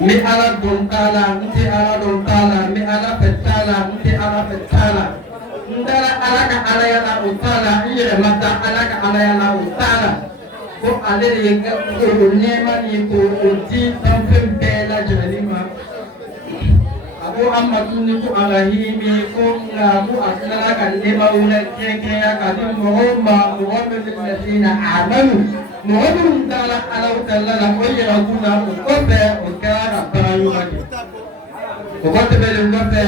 mi ala dontala nti ala dontala mi ala fetala nti ala fetala ndala ala ka ala yana utala iyere mata ala ka ala yana utala ko ale de ko nema ni ko oti tan fem bela jelima abu amadu ni ko alahimi ko na ko akala ka nema wala keke ya ka di muhammad alladhina amanu muhammad ta'ala ala utala la ko yera kuna ko be o kara barayo maki ko bote be le ngope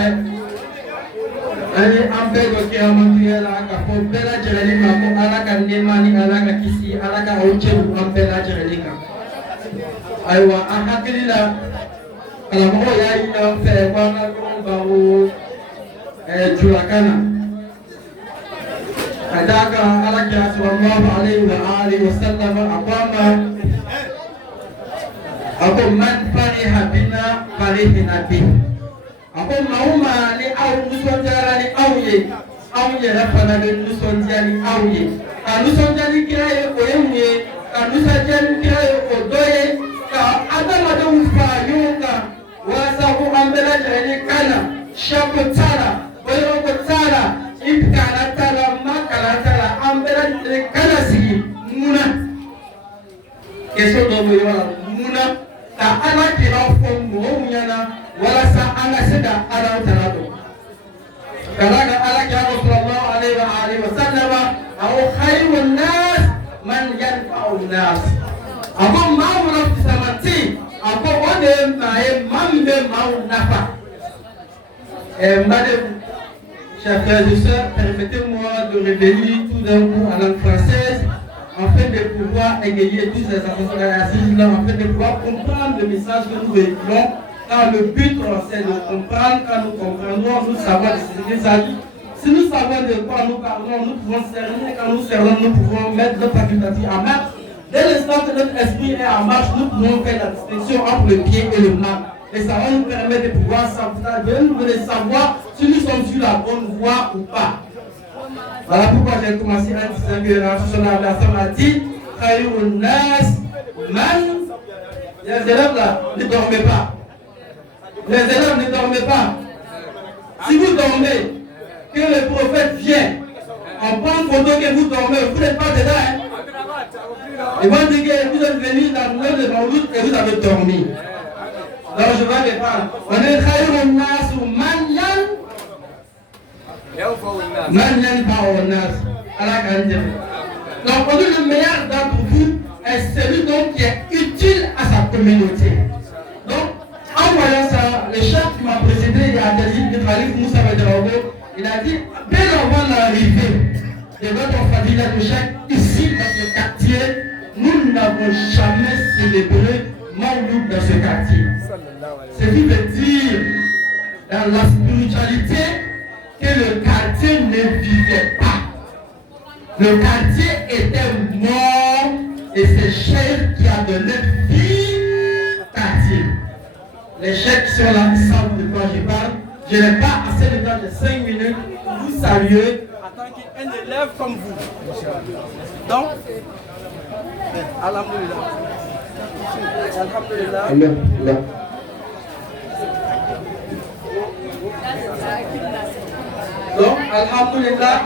ani ambe ko ke amatu yela ka ko bela jelima ko ala ka nema ni ala ka kisi ala ka oche ambe la jelika aywa akakilila kala mo ya ina fe kwa na ko bawo juakana adaka ala ka sallallahu alaihi wa alihi wasallam aqama ako man fariha bina farihina bi ako mauma ni au nusonjara ni auye rafana ni nusonjara ni auye anusonjara ni kiraye oyemye anusonjara ni kiraye odoye ka adama de ufayuka wasa ku ambela jani kana shako tara boyo ko tara ibkana tara makala tara ambela jani kana si muna keso do boyo muna ta ala kira fo mo nyana wala sa ala seda ala tara do kalaga ala kira sallallahu alaihi wa alihi wasallam au khairun nas man yanfa'u nas abo mauna samati abo ode mae mambe maunafa madame chers frères et sœurs, permettez-moi de révéler tout d'un coup en langue française afin de pouvoir égayer tous ces assises là, afin de pouvoir comprendre le message que nous véhiculons, car le but c'est de comprendre. Quand nous comprenons, nous savons de ce qu'il s'agit. Si nous savons de quoi nous parlons, nous pouvons cerner. Quand nous cernons, nous pouvons mettre notre facultatif en marche. Dès l'instant que notre esprit est en marche, nous pouvons faire la distinction entre le bien et le mal. Et ça va nous permettre de pouvoir savoir si nous sommes sur la bonne voie ou pas. Voilà pourquoi j'ai commencé en disant que la Rasul a dit Khayrun nas man. Les élèves là, ne dormez pas. Les élèves ne dormez pas. Si vous dormez, que le prophète vient, on prend photo que vous dormez, vous n'êtes pas dedans. Hein? Ils vont dire que vous êtes venu dans le monde de Mawlud et vous avez dormi. Donc je vais répondre. On est Khayrun nas ou manyan. Manyan Baonas. Donc on dit le meilleur d'entre vous est celui donc qui est utile à sa communauté. Donc en voyant ça, le chef qui m'a précédé, il a dit, le Khalif Moussa Medraogo, il a dit, bien avant l'arrivée de notre famille de chef ici dans ce quartier, nous n'avons jamais célébré Mawlud dans ce quartier. Ce qui veut dire, dans la spiritualité, que le quartier ne vivait pas. Le quartier était mort et c'est Cheikh qui a donné vie au quartier. Les chefs qui sont là, ils savent de quoi je parle. Je n'ai pas assez de temps de 5 minutes pour vous saluer en tant qu'un élève comme vous. Donc, alhamdulillah. Alhamdulillah. Donc, alhamdulillah.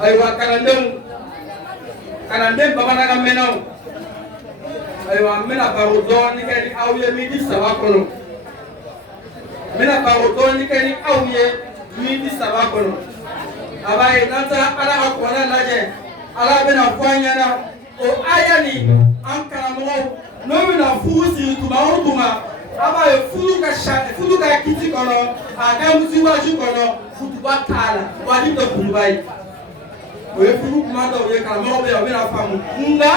Aywa kanandem babanaga menaw. Aywa mena barodon ni kani awye midi sabakono. Mena barodon ni kani awye midi sabakono. Abaye nata ala akwana naje. Ala bena kwanyana o ayani ankara mo no bena fusi tuma abaye fudu ka kiti kono aga musiwa ju kono fudu batala wadi to kumbai. Oye furu kumanda oye kalamo be obe na famu nga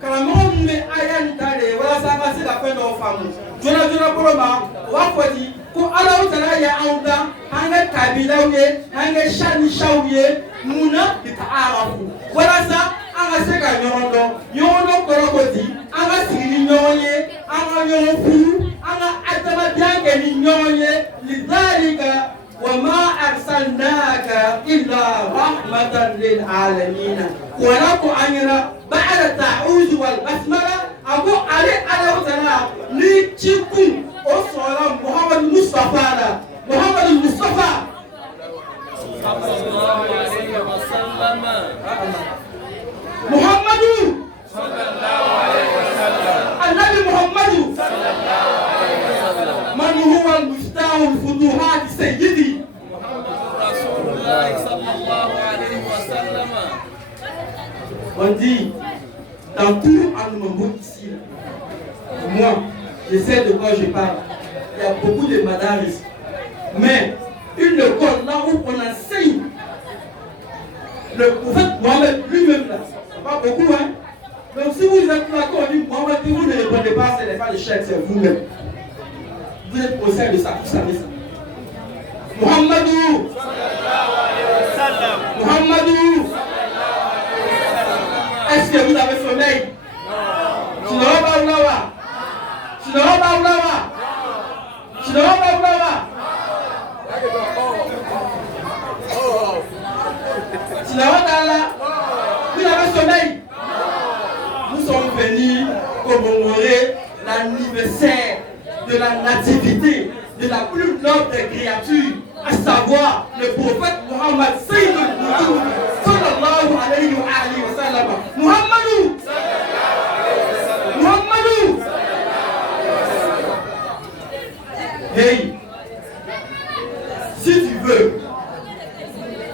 kalamo mbe ayani tare wala sanga se la fendo famu jona koloma wakoti ko ala utana ya auda hanga kabila uye hanga shani shawye muna bitaarafu wala sa anga se ka nyondo korokoti anga siri nyonye anga nyofu anga atama byange ni nyonye lidhalika وما أرسلناك إلا رحمة للعالمين ولكن أننا بعد التعوذ والبسملة Encore aller au Tana, ni Chikou, au Solam, Mohamed Mustafa là. Mohamed Mustafa. Muhammadou. النبي محمد من هو المفتاح الفتوحات سيدي رسول الله صلى الله عليه وسلم. On dit dans tout Al-Mambouk ici, moi je sais de quoi je parle. Il y a beaucoup de madaris, mais une école là où on enseigne le prophète Mohamed lui-même là, pas beaucoup hein. Donc si vous êtes là quand on dit Mohamed, vous ne répondez pas, ce n'est pas le chef, c'est vous-même. Vous êtes au sein de ça, vous savez ça. Muhammadou. Muhammadou. Est-ce que vous avez sommeil? Tu ne vas pas Oulawa. Tu ne vas pas Oulawa. Tu ne vas pas Oulawa. Tu ne vas pas là. Vous avez sommeil. Nous sommes venus commémorer l'anniversaire de la nativité de la plus noble des créatures, à savoir le prophète Mohammed Sayyid al-Qudud sallallahu alayhi wa sallam. Muhammadou. Muhammadou. Hey, si tu veux,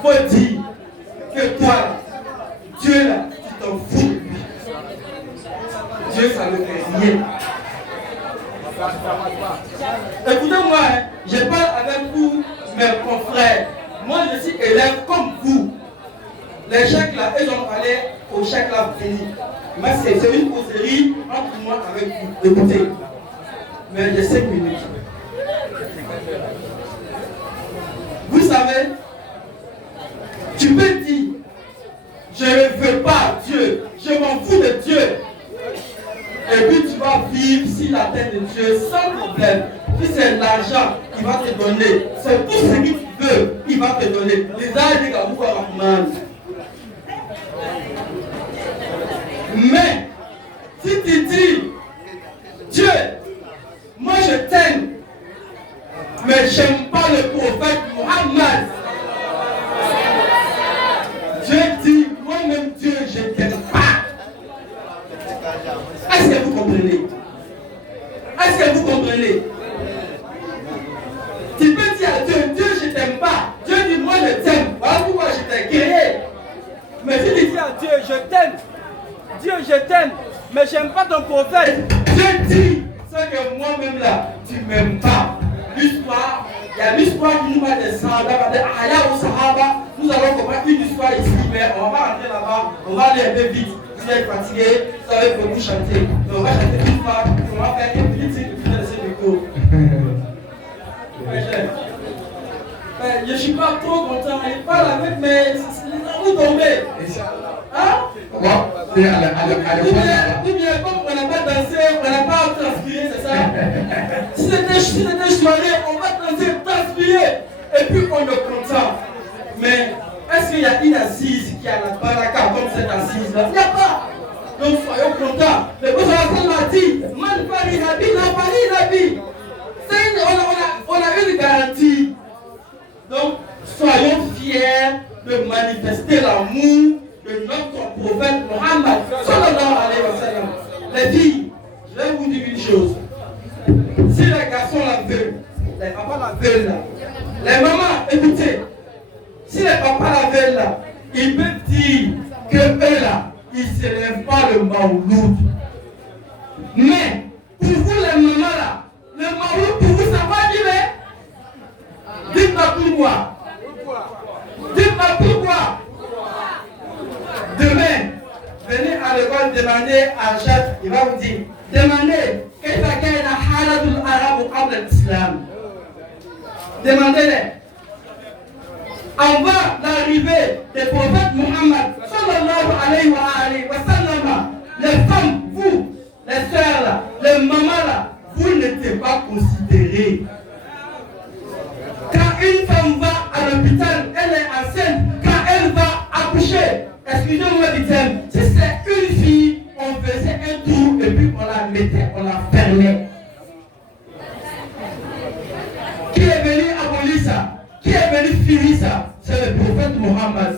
faut dire que toi, Dieu là, tu t'en fous. Dieu, ça ne fait rien. Écoutez-moi, je parle avec vous, mes confrères. Moi, je suis élève comme vous. Les chèques là, ils ont parlé au chèque là fini. Mais c'est une causerie entre moi avec vous. Écoutez, mais j'ai 5 minutes. Vous savez, tu peux dire, je ne veux pas Dieu, je m'en fous de Dieu. Et puis tu vas vivre sur la tête de Dieu sans problème. Si c'est l'argent qu'il va te donner, c'est tout ce qu'il veut, il va te donner. Les aides de Rahman. Mais si tu dis, Dieu, moi je t'aime, mais j'aime pas le prophète Mohammed. Dieu dit, moi-même Dieu, je t'aime pas. Est-ce que vous comprenez? Est-ce que vous comprenez? Tu peux dire à Dieu, Dieu je t'aime pas. Dieu dit, moi je t'aime. Voilà pourquoi je t'ai créé. Mais si tu dis à Dieu, je t'aime. Dieu, je t'aime. Mais j'aime pas ton prophète. Dieu dit, c'est que moi-même là, tu m'aimes pas. L'histoire, il y a l'histoire qui nous va des Sahaba, des Aya ou Sahaba. Nous allons comprendre une histoire ici, mais on va rentrer là-bas, on va aller un peu vite. Vous êtes fatigué, vous savez beaucoup chanter. Donc on va chanter une fois, on va faire une petite truc de ce micro. Je ne suis pas trop content, il parle avec mes. Vous tombez. Hein? Ou bien comme on n'a pas dansé, on n'a pas transpiré, c'est ça? Si c'était soirée, on va danser, transpirer. Et puis on est content. Mais est-ce qu'il y a une assise qui a la baraka comme cette assise-là? Il n'y a pas. Donc soyons contents. Le prophète m'a dit, man pari nabi, la pari nabi. On a une garantie. Donc soyons fiers de manifester l'amour de notre prophète Mohammed sallallahu alayhi wa sallam. Les filles, je vais vous dire une chose. Si les garçons la veulent, les papas la veulent là, les mamans, écoutez, si les papas la veulent là, ils peuvent dire que eux là, ils ne s'élèvent pas le maouloud. Mais pour vous les mamans là, le maouloud pour vous ça va dire, dites-moi pourquoi. Dites-moi pourquoi. Demain, venez à l'école demander à Jacques, il va vous dire, demandez, demandez-les. Avant l'arrivée des prophètes Mohammed, sallallahu alayhi wa sallam, les femmes, vous, les sœurs là, les mamans là, vous n'étiez pas considérés. Quand une femme va à l'hôpital, elle est enceinte, quand elle va accoucher, excusez-moi du terme, si c'est une fille, on faisait un tour et puis on la mettait, on la fermait. Qui est venu abolir ça? Qui est venu finir ça? C'est le prophète Mohammed.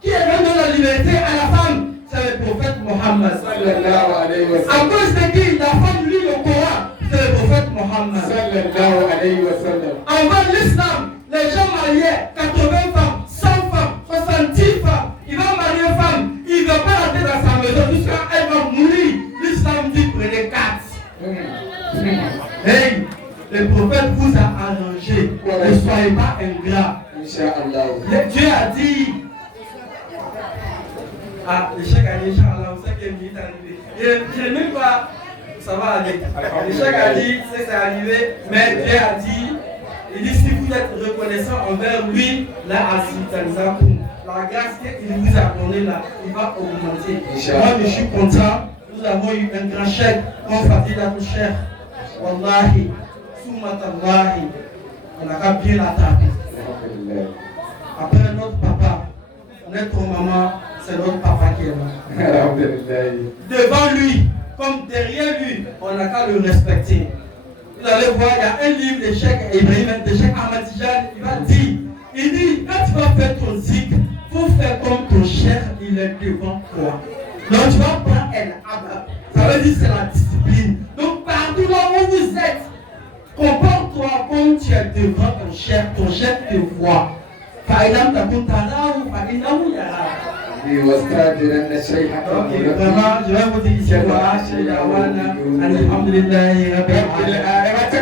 Qui est venu donner la liberté à la femme? C'est le prophète Mohammed. À cause de qui la femme lit le Coran? C'est le prophète Mohammed. Avant l'islam, les gens mariaient 80 femmes, 100 femmes, 70 femmes. Il va marier une femme, il ne va pas rentrer dans sa maison jusqu'à elle va mourir. L'islam dit prenez 4. Hey, le prophète vous a arrangé. Ne soyez pas ingrat. Dieu a dit. Ah, le chèque a dit, Inch'Allah, vous savez qu'il est arrivé. Je n'ai même pas. Ça va aller. Le chèque a dit, c'est arrivé, mais Dieu a dit. Il dit si vous êtes reconnaissant envers lui, la grâce qu'il vous a donnée là, il va augmenter. Moi je suis content, nous avons eu un grand chèque, comme Fadila Toucher. Wallahi, Soumatallahi, on a qu'à bien l'attraper. Après notre papa, notre maman, c'est notre papa qui est là. Devant lui, comme derrière lui, on n'a qu'à le respecter. Vous allez voir, il y a un livre de Cheikh Ibrahim, de Cheikh Ahmad Tijani, il va dire, il dit, quand tu vas faire ton zik, il faut faire comme ton cheikh, il est devant toi. Donc tu vas prendre un abab. Ça veut dire c'est la discipline. Donc partout là où vous êtes, comporte-toi comme tu es devant ton cheikh te voit. Par exemple, tu as ton tara ou par exemple, il y a là. Vraiment, je vais vous dire ici, alhamdulillah,